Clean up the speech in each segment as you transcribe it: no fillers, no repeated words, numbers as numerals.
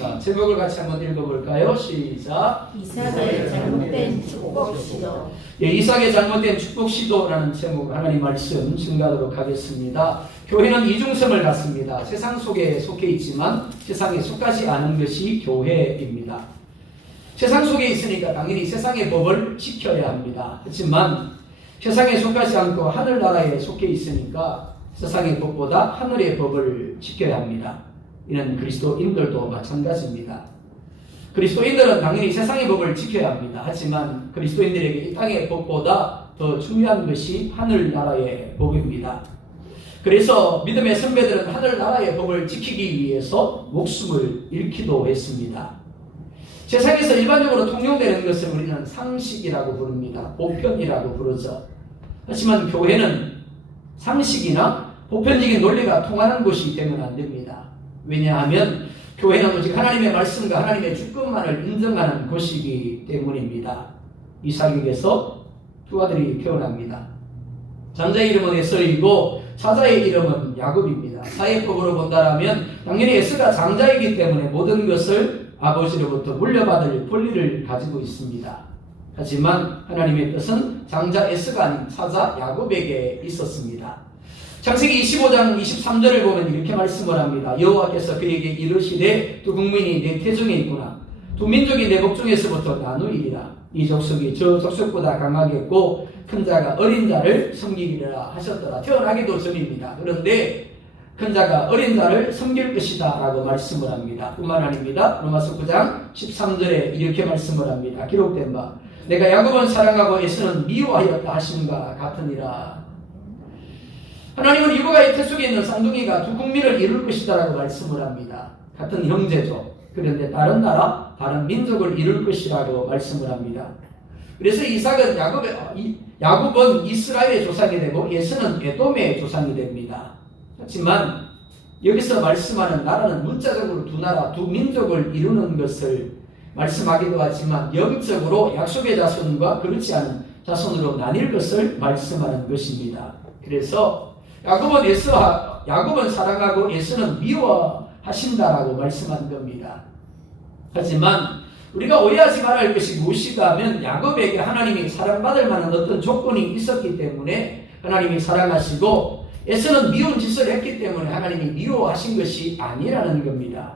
시작. 제목을 같이 한번 읽어볼까요? 시작. 이삭의 잘못된 축복 시도. 예, 이삭의 잘못된 축복 시도라는 제목 하나님 말씀 증가하도록 하겠습니다. 교회는 이중성을 갖습니다. 세상 속에 속해 있지만 세상에 속하지 않은 것이 교회입니다. 세상 속에 있으니까 당연히 세상의 법을 지켜야 합니다. 하지만 세상에 속하지 않고 하늘나라에 속해 있으니까 세상의 법보다 하늘의 법을 지켜야 합니다. 이는 그리스도인들도 마찬가지입니다. 그리스도인들은 당연히 세상의 법을 지켜야 합니다. 하지만 그리스도인들에게 이 땅의 법보다 더 중요한 것이 하늘나라의 법입니다. 그래서 믿음의 선배들은 하늘나라의 법을 지키기 위해서 목숨을 잃기도 했습니다. 세상에서 일반적으로 통용되는 것을 우리는 상식이라고 부릅니다. 보편이라고 부르죠. 하지만 교회는 상식이나 보편적인 논리가 통하는 곳이기 때문에 안 됩니다. 왜냐하면 교회는 오직 하나님의 말씀과 하나님의 주권만을 인정하는 곳이기 때문입니다. 이삭에게서 두 아들이 태어납니다. 장자의 이름은 에서이고 사자의 이름은 야곱입니다. 사회법으로 본다면 당연히 에서가 장자이기 때문에 모든 것을 아버지로부터 물려받을 권리를 가지고 있습니다. 하지만 하나님의 뜻은 장자 에서가 아닌 사자 야곱에게 있었습니다. 창세기 25장 23절을 보면 이렇게 말씀을 합니다. 여호와께서 그에게 이르시되 두 국민이 내 태중에 있구나. 두 민족이 내 복중에서부터 나누이리라. 이 족속이 저 족속보다 강하겠고 큰 자가 어린 자를 섬기리라 하셨더라. 태어나기도 전입니다. 그런데 큰 자가 어린 자를 섬길 것이다 라고 말씀을 합니다. 뿐만 아닙니다. 로마서 9장 13절에 이렇게 말씀을 합니다. 기록된 바 내가 야곱은 사랑하고 에서는 미워하였다 하심과 같으니라. 하나님은 리브가의 태속에 있는 쌍둥이가 두 국민을 이룰 것이다 라고 말씀을 합니다. 같은 형제죠. 그런데 다른 나라, 다른 민족을 이룰 것이라고 말씀을 합니다. 그래서 이삭은 야곱은 이스라엘의 조상이 되고 에서는 에돔의 조상이 됩니다. 하지만 여기서 말씀하는 나라는 문자적으로 두 나라, 두 민족을 이루는 것을 말씀하기도 하지만 영적으로 약속의 자손과 그렇지 않은 자손으로 나뉠 것을 말씀하는 것입니다. 그래서 야곱은 사랑하고 에서는 미워하신다라고 말씀한 겁니다. 하지만 우리가 오해하지 말아야 할 것이 무엇이가 하면 야곱에게 하나님이 사랑받을 만한 어떤 조건이 있었기 때문에 하나님이 사랑하시고 에서는 미운 짓을 했기 때문에 하나님이 미워하신 것이 아니라는 겁니다.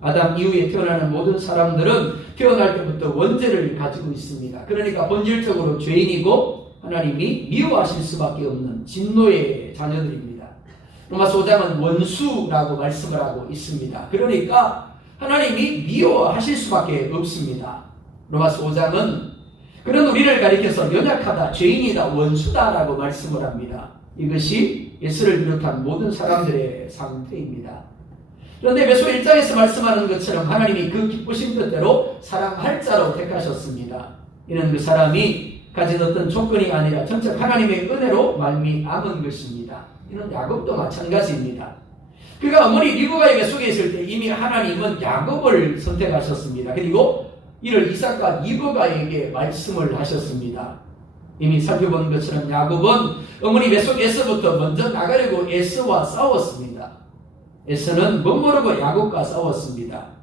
아담 이후에 태어나는 모든 사람들은 태어날 때부터 원죄를 가지고 있습니다. 그러니까 본질적으로 죄인이고 하나님이 미워하실 수밖에 없는 진노의 자녀들입니다. 로마서 5장은 원수라고 말씀을 하고 있습니다. 그러니까 하나님이 미워하실 수밖에 없습니다. 로마서 5장은 그런 우리를 가리켜서 연약하다, 죄인이다, 원수다라고 말씀을 합니다. 이것이 예수를 비롯한 모든 사람들의 상태입니다. 그런데 에베소 1장에서 말씀하는 것처럼 하나님이 그 기쁘신 뜻대로 사랑할 자로 택하셨습니다. 이는 그 사람이 가진 어떤 조건이 아니라 전적 하나님의 은혜로 말미암은 것입니다. 이는 야곱도 마찬가지입니다. 그가 어머니 리브가에게 속에 있을 때 이미 하나님은 야곱을 선택하셨습니다. 그리고 이를 이삭과 리브가에게 말씀을 하셨습니다. 이미 살펴본 것처럼 야곱은 어머니 뱃속에서부터 먼저 나가려고 에서와 싸웠습니다. 에서는 못 모르고 야곱과 싸웠습니다.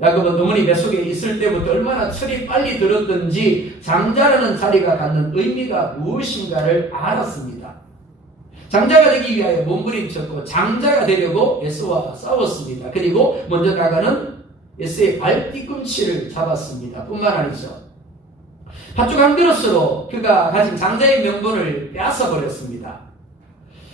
야곱은 어머니 뱃속에 있을 때부터 얼마나 철이 빨리 들었든지 장자라는 자리가 갖는 의미가 무엇인가를 알았습니다. 장자가 되기 위하여 몸부림쳤고 장자가 되려고 에서와 싸웠습니다. 그리고 먼저 나가는 에서의 발 뒤꿈치를 잡았습니다. 뿐만 아니죠. 팥죽 한 그릇으로 그가 가진 장자의 명분을 빼앗아버렸습니다.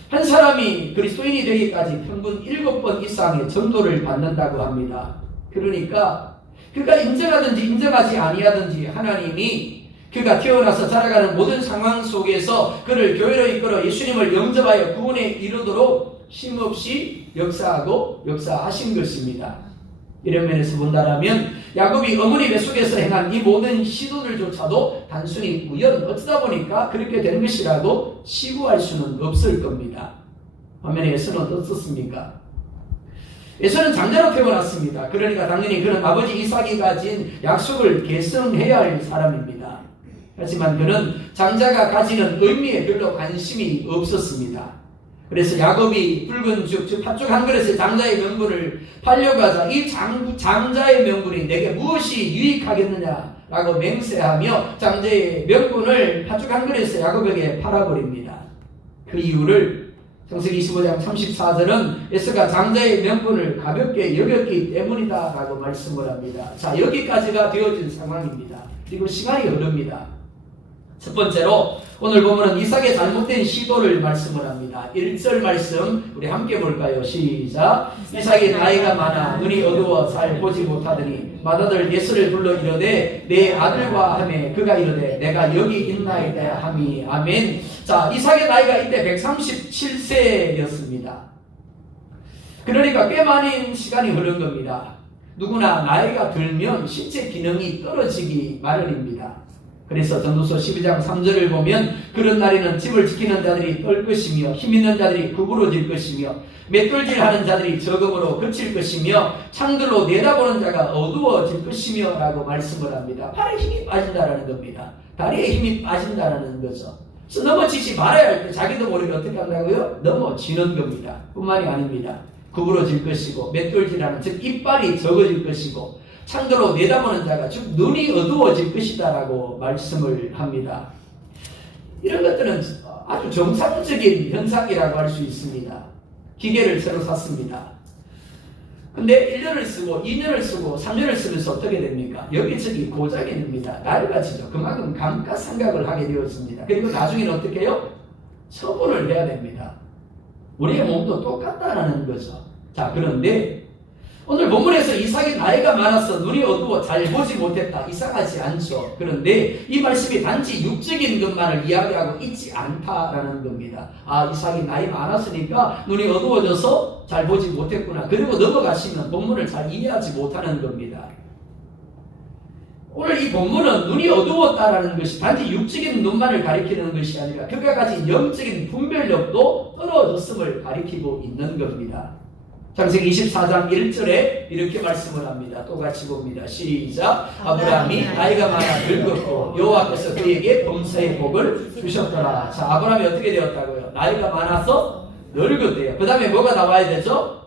한 사람이 그리스도인이 되기까지 평균 7번 이상의 전도를 받는다고 합니다. 그러니까 그가 인정하든지 인정하지 아니하든지 하나님이 그가 태어나서 자라가는 모든 상황 속에서 그를 교회로 이끌어 예수님을 영접하여 구원에 이르도록 쉼없이 역사하신 것입니다. 이런 면에서 본다면 야곱이 어머니 뱃속에서 행한 이 모든 시도들조차도 단순히 우연 어쩌다 보니까 그렇게 된 것이라도 치부할 수는 없을 겁니다. 반면에 에서는 어떻습니까? 에서는 장자로 태어났습니다. 그러니까 당연히 그는 아버지 이삭이 가진 약속을 계승해야 할 사람입니다. 하지만 그는 장자가 가지는 의미에 별로 관심이 없었습니다. 그래서 야곱이 붉은 죽, 즉 팥죽 한 그릇에 장자의 명분을 팔려고 하자 이 장자의 명분이 내게 무엇이 유익하겠느냐라고 맹세하며 장자의 명분을 팥죽 한 그릇에 야곱에게 팔아버립니다. 그 이유를 창세기 25장 34절은 에서가 장자의 명분을 가볍게 여겼기 때문이다 라고 말씀을 합니다. 자, 여기까지가 되어진 상황입니다. 그리고 시간이 흐릅니다. 첫 번째로 오늘 보면은 이삭의 잘못된 시도를 말씀을 합니다. 1절 말씀 우리 함께 볼까요? 시작. 이삭이 나이가 많아 눈이 어두워 잘 보지 못하더니 맏아들 예수를 불러 이르되 내 아들과 하매 그가 이르되 내가 여기 있나이다 하미. 아멘. 자, 이삭의 나이가 이때 137세였습니다. 그러니까 꽤 많은 시간이 흐른 겁니다. 누구나 나이가 들면 신체 기능이 떨어지기 마련입니다. 그래서 전도서 12장 3절을 보면 그런 날에는 집을 지키는 자들이 떨 것이며 힘있는 자들이 구부러질 것이며 맷돌질하는 자들이 적음으로 그칠 것이며 창들로 내다보는 자가 어두워질 것이며 라고 말씀을 합니다. 팔에 힘이 빠진다라는 겁니다. 다리에 힘이 빠진다라는 거죠. 그래서 넘어지지 말아야 할 때 자기도 모르게 어떻게 한다고요? 넘어지는 겁니다. 뿐만이 아닙니다. 구부러질 것이고 맷돌질하는 즉 이빨이 적어질 것이고 창들로 내다보는 자가 즉 눈이 어두워질 것이다 라고 말씀을 합니다. 이런 것들은 아주 정상적인 현상이라고 할 수 있습니다. 기계를 새로 샀습니다. 근데 1년을 쓰고 2년을 쓰고 3년을 쓰면서 어떻게 됩니까? 여기저기 고장이 됩니다. 낡아지죠. 그만큼 감가상각을 하게 되었습니다. 그리고 나중에는 어떻게 해요? 처분을 해야 됩니다. 우리의 몸도 똑같다라는 거죠. 자, 그런데 오늘 본문에서 이삭이 나이가 많아서 눈이 어두워 잘 보지 못했다. 이상하지 않죠. 그런데 이 말씀이 단지 육적인 것만을 이야기하고 있지 않다라는 겁니다. 아, 이삭이 나이 많았으니까 눈이 어두워져서 잘 보지 못했구나. 그리고 넘어가시면 본문을 잘 이해하지 못하는 겁니다. 오늘 이 본문은 눈이 어두웠다라는 것이 단지 육적인 눈만을 가리키는 것이 아니라 그가 가진 영적인 분별력도 떨어졌음을 가리키고 있는 겁니다. 창세기 24장 1절에 이렇게 말씀을 합니다. 또 같이 봅니다. 시작. 아브라함이 나이가 많아 늙었고 여호와께서 그에게 범사의 복을 주셨더라. 자, 아브라함이 어떻게 되었다고요? 나이가 많아서 늙었대요. 그 다음에 뭐가 나와야 되죠?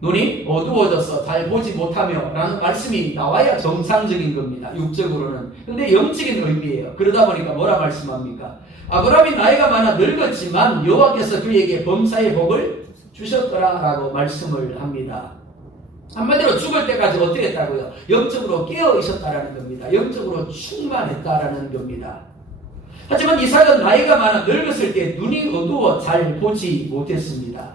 눈이 어두워져서 잘 보지 못하며 라는 말씀이 나와야 정상적인 겁니다. 육적으로는. 근데 영적인 의미예요. 그러다 보니까 뭐라 말씀합니까? 아브라함이 나이가 많아 늙었지만 여호와께서 그에게 범사의 복을 주셨더라 라고 말씀을 합니다. 한마디로 죽을 때까지 어떻게 했다고요? 영적으로 깨어 있었다라는 겁니다. 영적으로 충만했다라는 겁니다. 하지만 이삭은 나이가 많아 늙었을 때 눈이 어두워 잘 보지 못했습니다.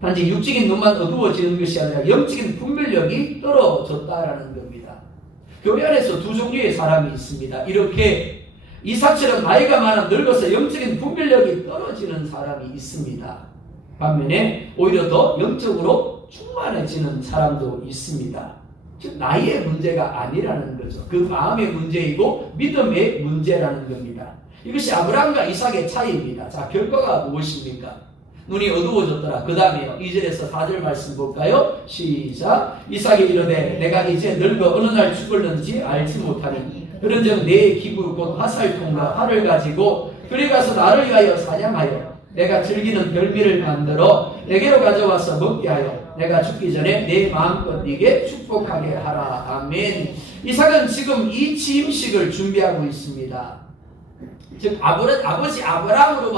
단지 육적인 눈만 어두워지는 것이 아니라 영적인 분별력이 떨어졌다라는 겁니다. 교회 안에서 두 종류의 사람이 있습니다. 이렇게 이삭처럼 나이가 많아 늙어서 영적인 분별력이 떨어지는 사람이 있습니다. 반면에 오히려 더 영적으로 충만해지는 사람도 있습니다. 즉 나이의 문제가 아니라는 거죠. 그 마음의 문제이고 믿음의 문제라는 겁니다. 이것이 아브라함과 이삭의 차이입니다. 자, 결과가 무엇입니까? 눈이 어두워졌더라. 그 다음에요. 2절에서 4절 말씀 볼까요? 시작. 이삭이 이르되 내가 이제 늙어 어느 날 죽을는지 알지 못하니 그런즉 내 기구 곧 화살통과 활을 가지고 그리 가서 나를 위하여 사냥하여 내가 즐기는 별미를 만들어 내게로 가져와서 먹게 하여 내가 죽기 전에 내 마음껏 네게 축복하게 하라. 아멘. 이삭은 지금 이 취임식을 준비하고 있습니다. 즉 아버지 아브라함으로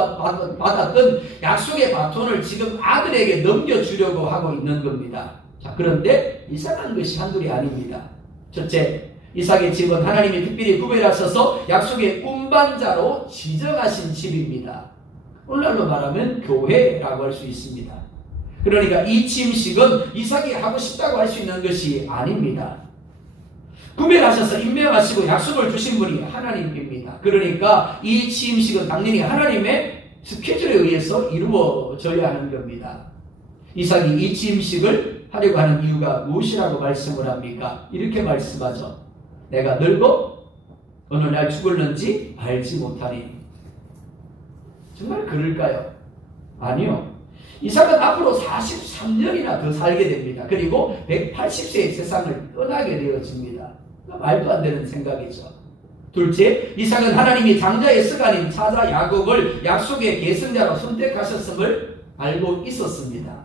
받았던 약속의 바톤을 지금 아들에게 넘겨주려고 하고 있는 겁니다. 자, 그런데 이상한 것이 한둘이 아닙니다. 첫째, 이삭의 집은 하나님이 특별히 구별하셔서 약속의 운반자로 지정하신 집입니다. 오늘날로 말하면 교회라고 할 수 있습니다. 그러니까 이 취임식은 이삭이 하고 싶다고 할 수 있는 것이 아닙니다. 구별하셔서 임명하시고 약속을 주신 분이 하나님입니다. 그러니까 이 취임식은 당연히 하나님의 스케줄에 의해서 이루어져야 하는 겁니다. 이삭이 이 취임식을 하려고 하는 이유가 무엇이라고 말씀을 합니까? 이렇게 말씀하죠. 내가 늙어 어느 날 죽을는지 알지 못하니. 정말 그럴까요? 아니요. 이삭은 앞으로 43년이나 더 살게 됩니다. 그리고 180세의 세상을 떠나게 되어집니다. 말도 안 되는 생각이죠. 둘째, 이삭은 하나님이 장자 에스가 아닌 사자 야곱을 약속의 계승자로 선택하셨음을 알고 있었습니다.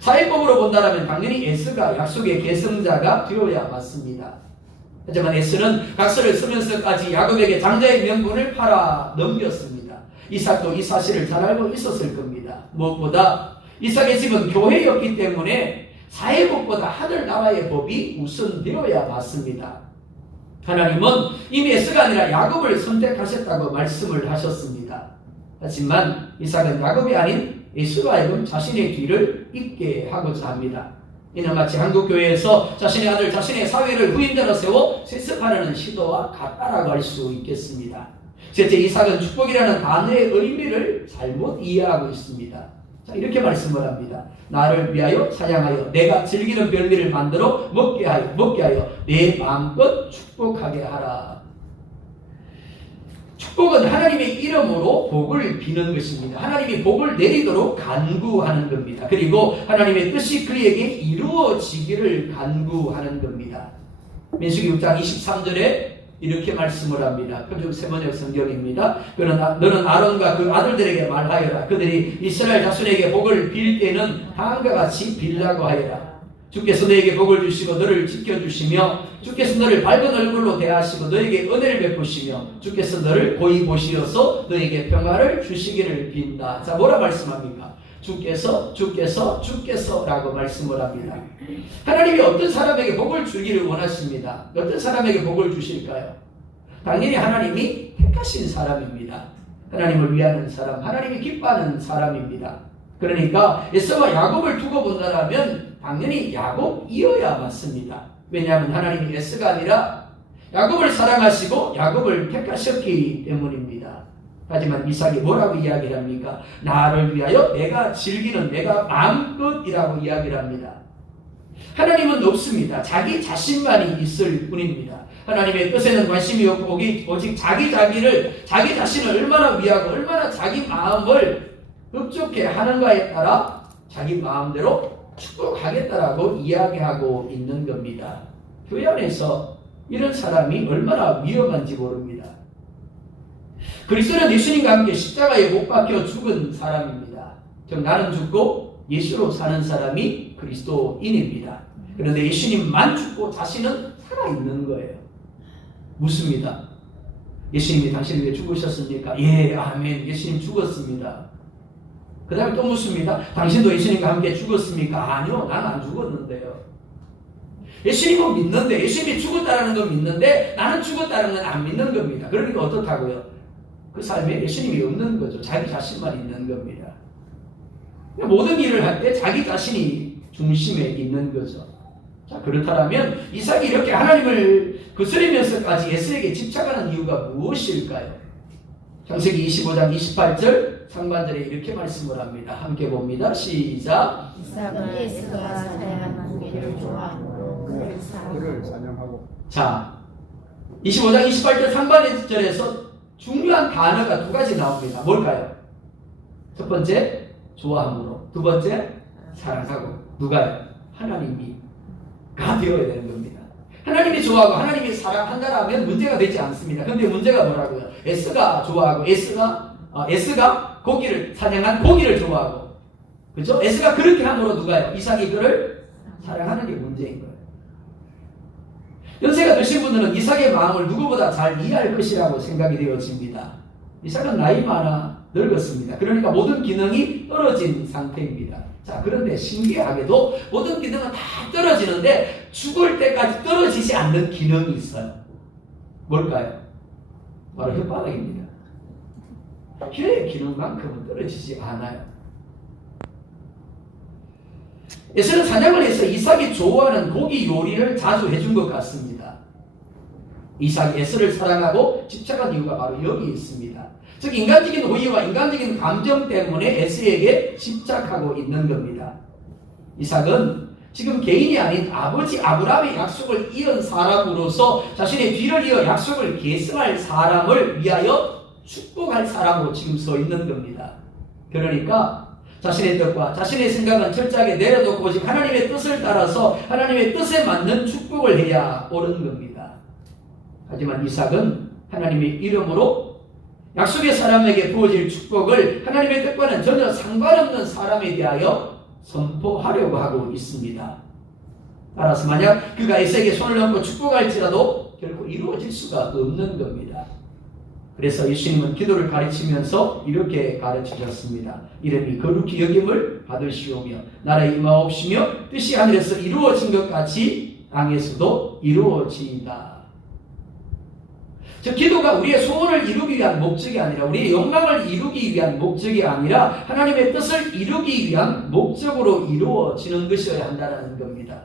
사회법으로 본다면 당연히 에스가 약속의 계승자가 되어야 맞습니다. 하지만 에스는 각서를 쓰면서까지 야곱에게 장자의 명분을 팔아 넘겼습니다. 이삭도 이 사실을 잘 알고 있었을 겁니다. 무엇보다 이삭의 집은 교회였기 때문에 사회법보다 하늘나라의 법이 우선되어야 맞습니다. 하나님은 이미 에스가 아니라 야곱을 선택하셨다고 말씀을 하셨습니다. 하지만 이삭은 야곱이 아닌 에스로 하여금 자신의 뒤를 잇게 하고자 합니다. 이는 마치 한국교회에서 자신의 아들, 자신의 사회를 후임자로 세워 세습하려는 시도와 같다라고 할 수 있겠습니다. 셋째, 이삭은 축복이라는 단어의 의미를 잘못 이해하고 있습니다. 자, 이렇게 말씀을 합니다. 나를 위하여 사냥하여 내가 즐기는 별미를 만들어 먹게 하여 내 마음껏 축복하게 하라. 축복은 하나님의 이름으로 복을 비는 것입니다. 하나님이 복을 내리도록 간구하는 겁니다. 그리고 하나님의 뜻이 그에게 이루어지기를 간구하는 겁니다. 민수기 6장 23절에 이렇게 말씀을 합니다. 표준 세번역 성경입니다. 너는 아론과 그 아들들에게 말하여라. 그들이 이스라엘 자손에게 복을 빌 때는 다음과 같이 빌라고 하여라. 주께서 너에게 복을 주시고 너를 지켜주시며 주께서 너를 밝은 얼굴로 대하시고 너에게 은혜를 베푸시며 주께서 너를 고이 보시어서 너에게 평화를 주시기를 빈다. 자, 뭐라 말씀합니까? 주께서라고 말씀을 합니다. 하나님이 어떤 사람에게 복을 주기를 원하십니다. 어떤 사람에게 복을 주실까요? 당연히 하나님이 택하신 사람입니다. 하나님을 위하는 사람, 하나님이 기뻐하는 사람입니다. 그러니까 에서와 야곱을 두고 본다면 당연히 야곱이어야 맞습니다. 왜냐하면 하나님이 에서가 아니라 야곱을 사랑하시고 야곱을 택하셨기 때문입니다. 하지만 이삭이 뭐라고 이야기를 합니까? 나를 위하여 내가 즐기는 내가 마음껏이라고 이야기를 합니다. 하나님은 없습니다. 자기 자신만이 있을 뿐입니다. 하나님의 뜻에는 관심이 없고 오직 자기 자신을 얼마나 위하고 얼마나 자기 마음을 흡족해 하는가에 따라 자기 마음대로 축복하겠다라고 이야기하고 있는 겁니다. 교회 안에서 이런 사람이 얼마나 위험한지 모릅니다. 그리스도는 예수님과 함께 십자가에 못 박혀 죽은 사람입니다. 즉 나는 죽고 예수로 사는 사람이 그리스도인입니다. 그런데 예수님만 죽고 자신은 살아있는 거예요. 묻습니다. 예수님이 당신을 위해 죽으셨습니까? 예, 아멘. 예수님 죽었습니다. 그 다음에 또 묻습니다. 당신도 예수님과 함께 죽었습니까? 아니요, 나는 안 죽었는데요. 예수님은 믿는데, 예수님이 죽었다는 건 믿는데 나는 죽었다는 건 안 믿는 겁니다. 그러니까 어떻다고요? 그 삶에 예수님이 없는 거죠. 자기 자신만 있는 겁니다. 모든 일을 할 때 자기 자신이 중심에 있는 거죠. 자, 그렇다면 이삭이 이렇게 하나님을 거스리면서까지 에스에게 집착하는 이유가 무엇일까요? 창세기 25장 28절 상반절에 이렇게 말씀을 합니다. 함께 봅니다. 시작. 이삭은 에스가 사냥한 고기를 좋아하므로 그를 사냥하고. 자, 25장 28절 상반절에서 중요한 단어가 두 가지 나옵니다. 뭘까요? 첫 번째, 좋아함으로. 두 번째, 사랑하고. 누가요? 하나님이가 되어야 되는 겁니다. 하나님이 좋아하고 하나님이 사랑한다라면 문제가 되지 않습니다. 그런데 문제가 뭐라고요? 에스가 좋아하고 에스가 고기를 사냥한 고기를 좋아하고, 그죠? 에스가 그렇게 함으로 누가요? 이삭이 그를 사랑하는 게 문제인 거예요. 연세가 드신 분들은 이삭의 마음을 누구보다 잘 이해할 것이라고 생각이 되어집니다. 이삭은 나이 많아 늙었습니다. 그러니까 모든 기능이 떨어진 상태입니다. 자, 그런데 신기하게도 모든 기능은 다 떨어지는데 죽을 때까지 떨어지지 않는 기능이 있어요. 뭘까요? 바로 혓바닥입니다. 혀의 기능만큼은 떨어지지 않아요. 에서는 사냥을 해서 이삭이 좋아하는 고기 요리를 자주 해준 것 같습니다. 이삭이 에서를 사랑하고 집착한 이유가 바로 여기 있습니다. 즉 인간적인 호의와 인간적인 감정 때문에 에서에게 집착하고 있는 겁니다. 이삭은 지금 개인이 아닌 아버지 아브라함의 약속을 이은 사람으로서 자신의 뒤를 이어 약속을 계승할 사람을 위하여 축복할 사람으로 지금 서 있는 겁니다. 그러니까 자신의 뜻과 자신의 생각은 철저하게 내려놓고 오직 하나님의 뜻을 따라서 하나님의 뜻에 맞는 축복을 해야 옳은 겁니다. 하지만 이삭은 하나님의 이름으로 약속의 사람에게 부어질 축복을 하나님의 뜻과는 전혀 상관없는 사람에 대하여 선포하려고 하고 있습니다. 따라서 만약 그가 에서에게 손을 얹고 축복할지라도 결코 이루어질 수가 없는 겁니다. 그래서 예수님은 기도를 가르치면서 이렇게 가르치셨습니다. 이름이 거룩히 여김을 받으시오며 나라의 임하옵시며 뜻이 하늘에서 이루어진 것 같이 땅에서도 이루어지이다. 저 기도가 우리의 소원을 이루기 위한 목적이 아니라 우리의 욕망을 이루기 위한 목적이 아니라 하나님의 뜻을 이루기 위한 목적으로 이루어지는 것이어야 한다는 겁니다.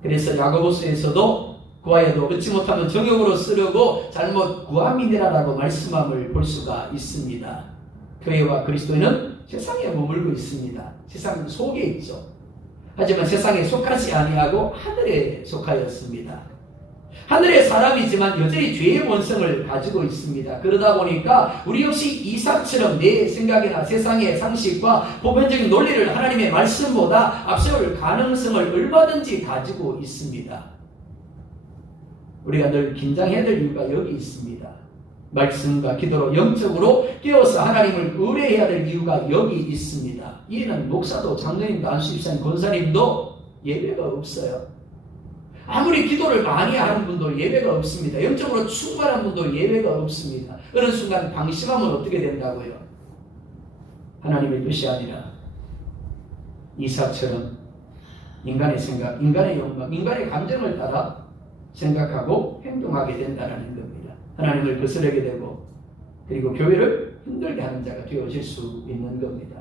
그래서 야고보서에서도 구하여도 얻지 못하면 정욕으로 쓰려고 잘못 구함이니라라고 말씀함을 볼 수가 있습니다. 교회와 그리스도인은 세상에 머물고 있습니다. 세상 속에 있죠. 하지만 세상에 속하지 아니하고 하늘에 속하였습니다. 하늘의 사람이지만 여전히 죄의 원성을 가지고 있습니다. 그러다 보니까 우리 역시 이삭처럼 내 생각이나 세상의 상식과 보편적인 논리를 하나님의 말씀보다 앞세울 가능성을 얼마든지 가지고 있습니다. 우리가 늘 긴장해야 될 이유가 여기 있습니다. 말씀과 기도로 영적으로 깨어서 하나님을 의뢰해야 될 이유가 여기 있습니다. 이에는 목사도 장로님도 안수집사님 권사님도 예배가 없어요. 아무리 기도를 많이 하는 분도 예배가 없습니다. 영적으로 충만한 분도 예배가 없습니다. 그런 순간 방심하면 어떻게 된다고요? 하나님의 뜻이 아니라 이삭처럼 인간의 생각, 인간의 욕망, 인간의 감정을 따라 생각하고 행동하게 된다는 겁니다. 하나님을 거스르게 되고 그리고 교회를 힘들게 하는 자가 되어질 수 있는 겁니다.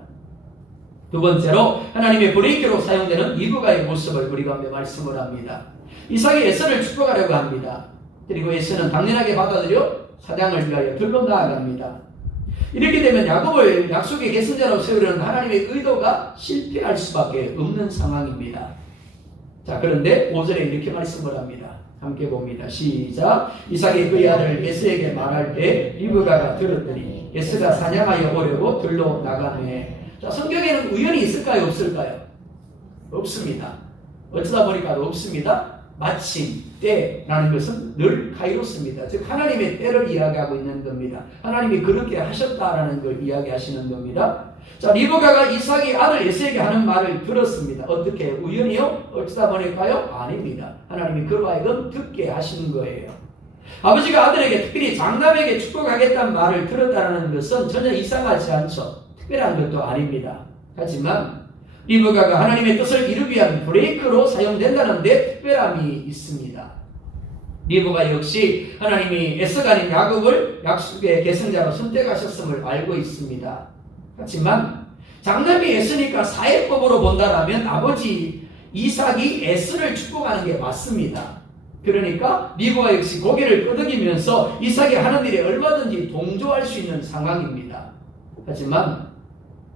두 번째로 하나님의 브레이크로 사용되는 리브가의 모습을 우리 가운데 말씀을 합니다. 이삭이 에서를 축복하려고 합니다. 그리고 에서는 당연하게 받아들여 사냥을 위하여 들고 나아갑니다. 이렇게 되면 야곱을 약속의 계승자로 세우려는 하나님의 의도가 실패할 수밖에 없는 상황입니다. 자, 그런데 5절에 이렇게 말씀을 합니다. 함께 봅니다. 시작. 이삭이 그의 아들 에서에게 말할 때 리브가가 들었더니 에서가 사냥하여 오려고 들러 나가네. 자, 성경에는 우연이 있을까요? 없을까요? 없습니다. 어쩌다 보니까 없습니다. 마침, 때라는 것은 늘 카이로스입니다. 즉 하나님의 때를 이야기하고 있는 겁니다. 하나님이 그렇게 하셨다라는 걸 이야기하시는 겁니다. 자, 리브가가 이삭의 아들 에서에게 하는 말을 들었습니다. 어떻게? 우연히요? 어쩌다 보니까요? 아닙니다. 하나님이 그로 하여금 듣게 하시는 거예요. 아버지가 아들에게 특별히 장남에게 축복하겠다는 말을 들었다는 것은 전혀 이상하지 않죠. 특별한 것도 아닙니다. 하지만 리브가가 하나님의 뜻을 이루기 위한 브레이크로 사용된다는 데 특별함이 있습니다. 리브가 역시 하나님이 에서가 아닌 야곱을 약속의 계승자로 선택하셨음을 알고 있습니다. 하지만 장남이 에서니까 사회법으로 본다라면 아버지 이삭이 에서를 축복하는 게 맞습니다. 그러니까 리브가 역시 고개를 끄덕이면서 이삭이 하는 일에 얼마든지 동조할 수 있는 상황입니다. 하지만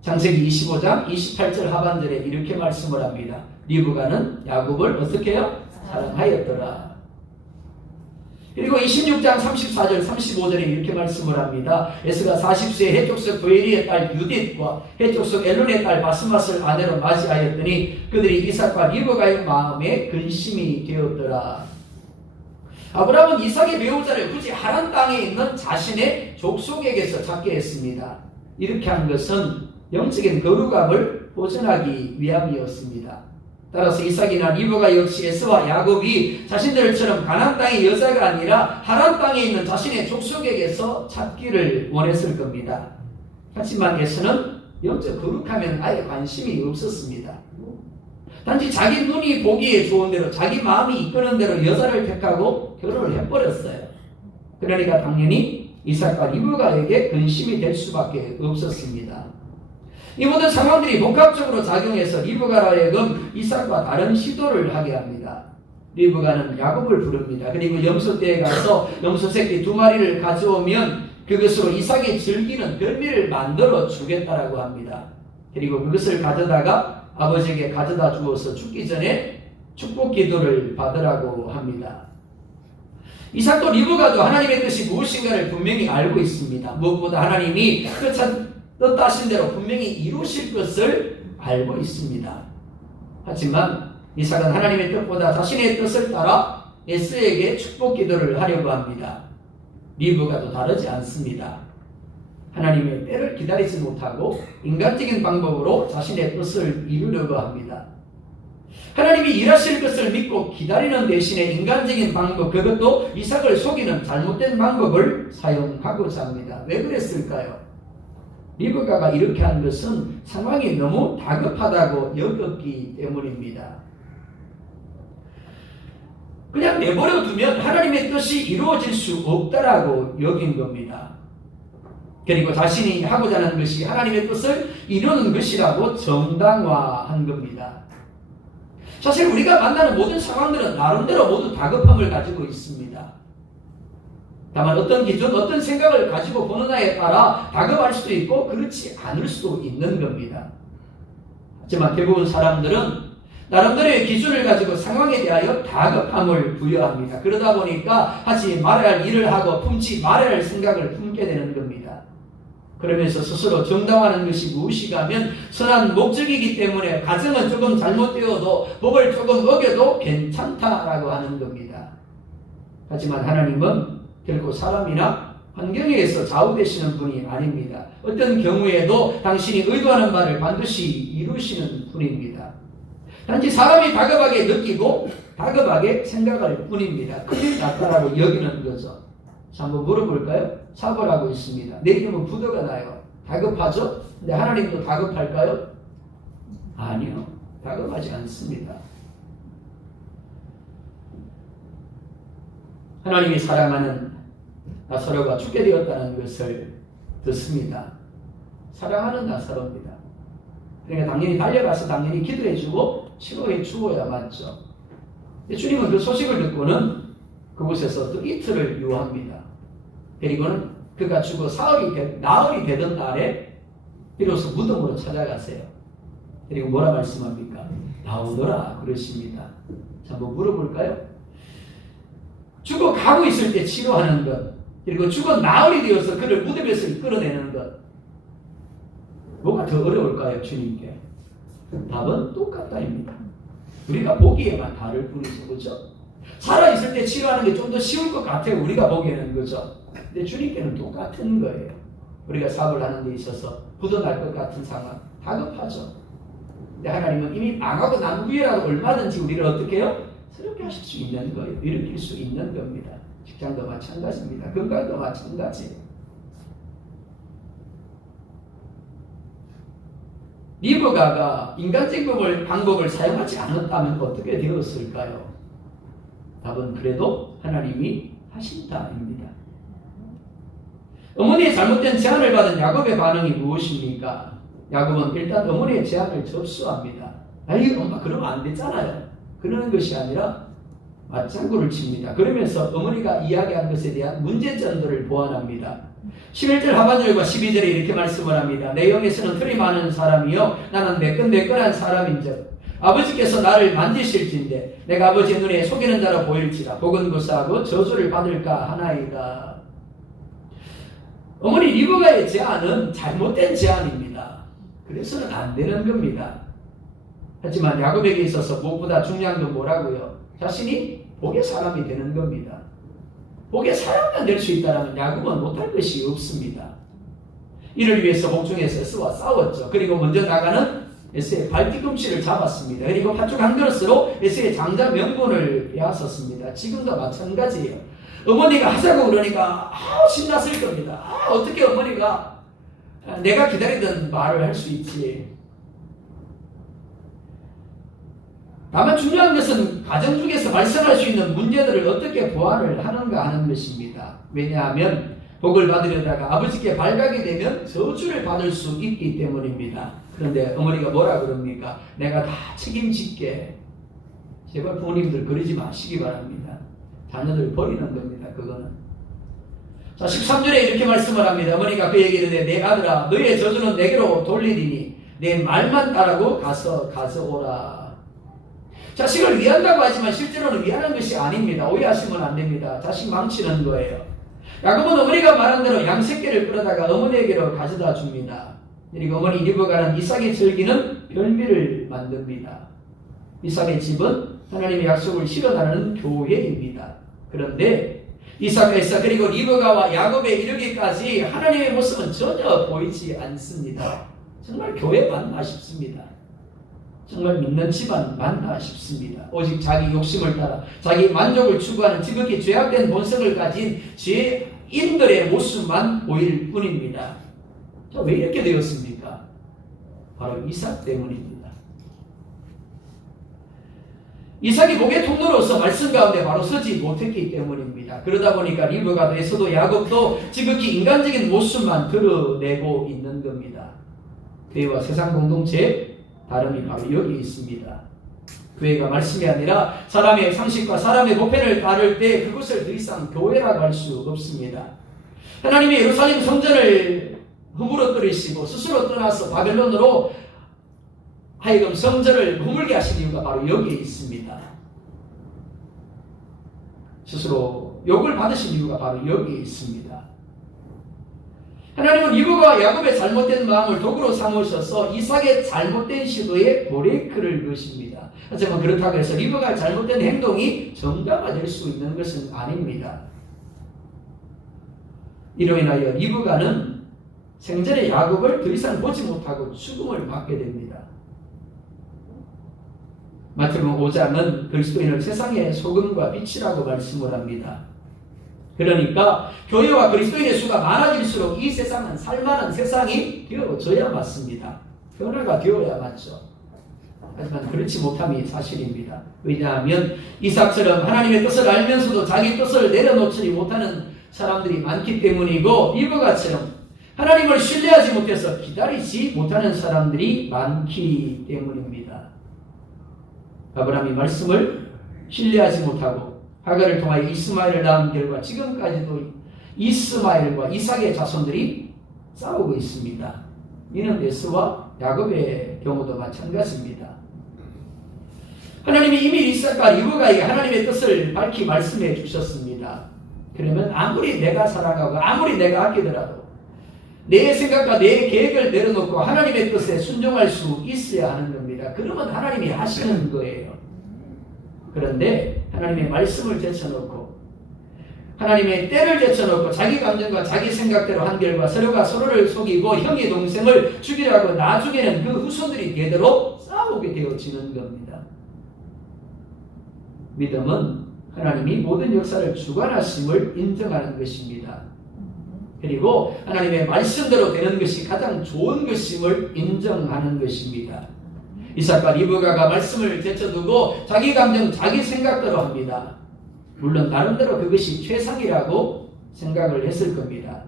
창세기 25장 28절 하반절에 이렇게 말씀을 합니다. 리브가는 야곱을 어떻게 해요? 사랑하였더라. 그리고 26장 34절 35절에 이렇게 말씀을 합니다. 에스가 40세에 해족속 도엘리의 딸 유딧과 해족속 엘론의 딸 바스맛을 아내로 맞이하였더니 그들이 이삭과 리브가의 마음에 근심이 되었더라. 아브라함은 이삭의 배우자를 굳이 하란 땅에 있는 자신의 족속에게서 찾게 했습니다. 이렇게 한 것은 영적인 거룩함을 보존하기 위함이었습니다. 따라서 이삭이나 리브가 역시 에서와 야곱이 자신들처럼 가나안 땅의 여자가 아니라 하란 땅에 있는 자신의 족속에게서 찾기를 원했을 겁니다. 하지만 에서는 영적 거룩하면 아예 관심이 없었습니다. 단지 자기 눈이 보기에 좋은 대로 자기 마음이 이끄는 대로 여자를 택하고 결혼을 해버렸어요. 그러니까 당연히 이삭과 리브가에게 근심이 될 수밖에 없었습니다. 이 모든 상황들이 복합적으로 작용해서 리브가로 하여금 이삭과 다른 시도를 하게 합니다. 리브가는 야곱을 부릅니다. 그리고 염소떼에 가서 염소 새끼 2마리를 가져오면 그것으로 이삭이 즐기는 별미를 만들어 주겠다라고 합니다. 그리고 그것을 가져다가 아버지에게 가져다 주어서 죽기 전에 축복 기도를 받으라고 합니다. 이삭도 리브가도 하나님의 뜻이 무엇인가를 분명히 알고 있습니다. 무엇보다 하나님이 뜻하신 대로 분명히 이루실 것을 알고 있습니다. 하지만 이삭은 하나님의 뜻보다 자신의 뜻을 따라 에서에게 축복 기도를 하려고 합니다. 리브가도 다르지 않습니다. 하나님의 때를 기다리지 못하고 인간적인 방법으로 자신의 뜻을 이루려고 합니다. 하나님이 일하실 것을 믿고 기다리는 대신에 인간적인 방법, 그것도 이삭을 속이는 잘못된 방법을 사용하고자 합니다. 왜 그랬을까요? 리브가가 이렇게 한 것은 상황이 너무 다급하다고 여겼기 때문입니다. 그냥 내버려 두면 하나님의 뜻이 이루어질 수 없다라고 여긴 겁니다. 그리고 자신이 하고자 하는 것이 하나님의 뜻을 이루는 것이라고 정당화한 겁니다. 사실 우리가 만나는 모든 상황들은 나름대로 모두 다급함을 가지고 있습니다. 다만 어떤 기준, 어떤 생각을 가지고 보느냐에 따라 다급할 수도 있고 그렇지 않을 수도 있는 겁니다. 하지만 대부분 사람들은 나름대로의 기준을 가지고 상황에 대하여 다급함을 부여합니다. 그러다 보니까 하지 말아야 할 일을 하고 품지 말아야 할 생각을 품게 되는 겁니다. 그러면서 스스로 정당화하는 것이 무엇이가 하면 선한 목적이기 때문에 가정은 조금 잘못되어도 법을 조금 어겨도 괜찮다라고 하는 겁니다. 하지만 하나님은 결코 사람이나 환경에 의해서 좌우되시는 분이 아닙니다. 어떤 경우에도 당신이 의도하는 바를 반드시 이루시는 분입니다. 단지 사람이 다급하게 느끼고 다급하게 생각할 뿐입니다. 큰일 났다라고 여기는 거죠. 자, 한번 물어볼까요? 사고를 하고 있습니다. 내리면 부도가 나요. 다급하죠? 근데 하나님도 다급할까요? 아니요. 다급하지 않습니다. 하나님이 사랑하는 나사로가 죽게 되었다는 것을 듣습니다. 사랑하는 나사로입니다. 그러니까 당연히 달려가서 당연히 기도해주고 치료해 주어야 맞죠. 주님은 그 소식을 듣고는 그곳에서 또 이틀을 유합니다. 그리고는 그가 죽어 나흘이 되던 날에 비로소 무덤으로 찾아가세요. 그리고 뭐라 말씀합니까? 나오더라 그러십니다. 자, 한번 물어볼까요? 죽어 가고 있을 때 치료하는 것, 그리고 죽어 나흘이 되어서 그를 무덤에서 이끌어내는 것, 뭐가 더 어려울까요, 주님께? 답은 똑같다입니다. 우리가 보기에만 다를 뿐이죠, 그죠? 살아있을 때 치료하는 게 좀 더 쉬울 것 같아요, 우리가 보기에는, 그죠? 근데 주님께는 똑같은 거예요. 우리가 사업을 하는 데 있어서 부도날 것 같은 상황, 다급하죠. 근데 하나님은 이미 망하고 난 후에라도 얼마든지 우리를 어떻게 해요? 새롭게 하실 수 있는 거예요. 일으킬 수 있는 겁니다. 직장도 마찬가지입니다. 건강도 마찬가지. 리브가가 인간적인 방법을 사용하지 않았다면 어떻게 되었을까요? 답은 그래도 하나님이 하신다입니다. 어머니의 잘못된 제안을 받은 야곱의 반응이 무엇입니까? 야곱은 일단 어머니의 제안을 접수합니다. 아니 엄마 그러면 안 되잖아요. 그러는 것이 아니라 맞장구를 칩니다. 그러면서 어머니가 이야기한 것에 대한 문제점들을 보완합니다. 11절 하반절과 12절에 이렇게 말씀을 합니다. 내 영에서는 틀이 많은 사람이요 나는 매끈매끈한 사람인즉 아버지께서 나를 만지실진데 내가 아버지의 눈에 속이는 자로 보일지라 복은 구사하고 저주를 받을까 하나이다. 어머니 리브가의 제안은 잘못된 제안입니다. 그래서는 안 되는 겁니다. 하지만 야곱에게 있어서 무엇보다 중요한 건 뭐라고요? 자신이 복의 사람이 되는 겁니다. 복의 사람만 될 수 있다면 야곱은 못할 것이 없습니다. 이를 위해서 복중에서 에서와 싸웠죠. 그리고 먼저 나가는 에서의 발뒤꿈치를 잡았습니다. 그리고 팥죽 한 그릇으로 에서의 장자 명분을 빼앗았습니다. 지금도 마찬가지예요. 어머니가 하자고 그러니까 신났을 겁니다. 어떻게 어머니가 내가 기다리던 말을 할 수 있지. 다만 중요한 것은 가정 중에서 발생할 수 있는 문제들을 어떻게 보완을 하는가 하는 것입니다. 왜냐하면 복을 받으려다가 아버지께 발각이 되면 저주를 받을 수 있기 때문입니다. 그런데 어머니가 뭐라 그럽니까? 내가 다 책임질게. 제발 부모님들 그러지 마시기 바랍니다. 자녀들 버리는 겁니다. 그거는. 자, 13절에 이렇게 말씀을 합니다. 어머니가 그에게 이르되 내 아들아 너의 저주는 내게로 돌리리니 내 말만 따르고 가서 가져오라. 자식을 위한다고 하지만 실제로는 위하는 것이 아닙니다. 오해하시면 안 됩니다. 자식 망치는 거예요. 야곱은 어머니가 말한 대로 양새끼를 끌어다가 어머니에게로 가져다 줍니다. 그리고 어머니 리브가는 이삭의 절기는 별미를 만듭니다. 이삭의 집은 하나님의 약속을 실현하는 교회입니다. 그런데 이삭과 에사 그리고 리브가와 야곱에 이르기까지 하나님의 모습은 전혀 보이지 않습니다. 정말 교회 맞나 싶습니다. 정말 믿는 집안 맞나 싶습니다. 오직 자기 욕심을 따라 자기 만족을 추구하는 지극히 죄악된 본성을 가진 죄인들의 모습만 보일 뿐입니다. 자, 왜 이렇게 되었습니까? 바로 이삭 때문입니다. 이삭이 복의 통로로서 말씀 가운데 바로 서지 못했기 때문입니다. 그러다 보니까 리브가도 에서도 야곱도 지극히 인간적인 모습만 드러내고 있는 겁니다. 교회와 세상 공동체의 다름이 바로 여기 있습니다. 교회가 말씀이 아니라 사람의 상식과 사람의 보편을 다룰 때 그것을 더 이상 교회라고 할 수 없습니다. 하나님이 예루살렘 성전을 허물어뜨리시고 스스로 떠나서 바벨론으로 하여금 성전을 허물게 하신 이유가 바로 여기에 있습니다. 스스로 욕을 받으신 이유가 바로 여기에 있습니다. 하나님은 리브가와 야곱의 잘못된 마음을 도구로 삼으셔서 이삭의 잘못된 시도에 브레이크를 넣으십니다. 하지만 그렇다고 해서 리브가의 잘못된 행동이 정당화 될 수 있는 것은 아닙니다. 이로 인하여 리브가는 생전에 야곱을 더 이상 보지 못하고 죽음을 맞게 됩니다. 마태복음 5장은 그리스도인을 세상의 소금과 빛이라고 말씀을 합니다. 그러니까 교회와 그리스도인의 수가 많아질수록 이 세상은 살만한 세상이 되어져야 맞습니다. 변화가 되어야 맞죠. 하지만 그렇지 못함이 사실입니다. 왜냐하면 이삭처럼 하나님의 뜻을 알면서도 자기 뜻을 내려놓지 못하는 사람들이 많기 때문이고, 리브가처럼 하나님을 신뢰하지 못해서 기다리지 못하는 사람들이 많기 때문입니다. 아브라함이 말씀을 신뢰하지 못하고 하갈을 통하여 이스마엘을 낳은 결과 지금까지도 이스마엘과 이삭의 자손들이 싸우고 있습니다. 이는 에서와 야곱의 경우도 마찬가지입니다. 하나님이 이미 이삭과 리브가에게 하나님의 뜻을 밝히 말씀해 주셨습니다. 그러면 아무리 내가 사랑하고 아무리 내가 아끼더라도 내 생각과 내 계획을 내려놓고 하나님의 뜻에 순종할 수 있어야 하는 겁니다. 그러면 하나님이 하시는 거예요. 그런데 하나님의 말씀을 제쳐놓고 하나님의 때를 제쳐놓고 자기 감정과 자기 생각대로 한 결과 서로가 서로를 속이고 형이 동생을 죽이려고 나중에는 그 후손들이 대대로 싸우게 되어지는 겁니다. 믿음은 하나님이 모든 역사를 주관하심을 인정하는 것입니다. 그리고 하나님의 말씀대로 되는 것이 가장 좋은 것임을 인정하는 것입니다. 이삭과 리브가가 말씀을 제쳐두고 자기 감정, 자기 생각대로 합니다. 물론 나름대로 그것이 최상이라고 생각을 했을 겁니다.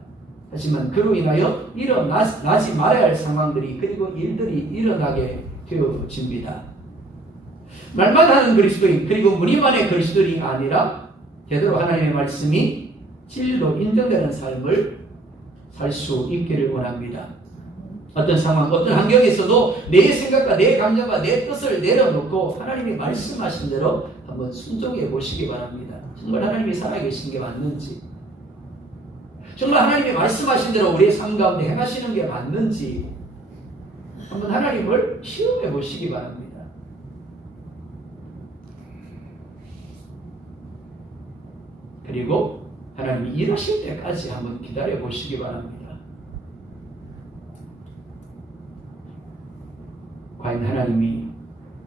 하지만 그로 인하여 일어나지 말아야 할 상황들이 그리고 일들이 일어나게 되어집니다. 말만 하는 그리스도인 그리고 무리만의 그리스도인이 아니라 제대로 하나님의 말씀이 진리로 인정되는 삶을 살 수 있기를 원합니다. 어떤 상황, 어떤 환경에서도 내 생각과 내 감정과 내 뜻을 내려놓고 하나님이 말씀하신 대로 한번 순종해 보시기 바랍니다. 정말 하나님이 살아계신 게 맞는지, 정말 하나님이 말씀하신 대로 우리의 삶 가운데 행하시는 게 맞는지 한번 하나님을 시험해 보시기 바랍니다. 그리고 하나님이 일하실 때까지 한번 기다려 보시기 바랍니다. 과연 하나님이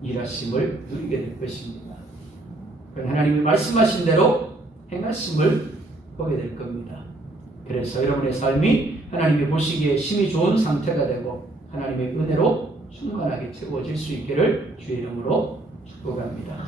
일하심을 누리게 될 것입니다. 하나님이 말씀하신 대로 행하심을 보게 될 겁니다. 그래서 여러분의 삶이 하나님이 보시기에 심히 좋은 상태가 되고 하나님의 은혜로 충만하게 채워질 수 있기를 주의 이름으로 축복합니다.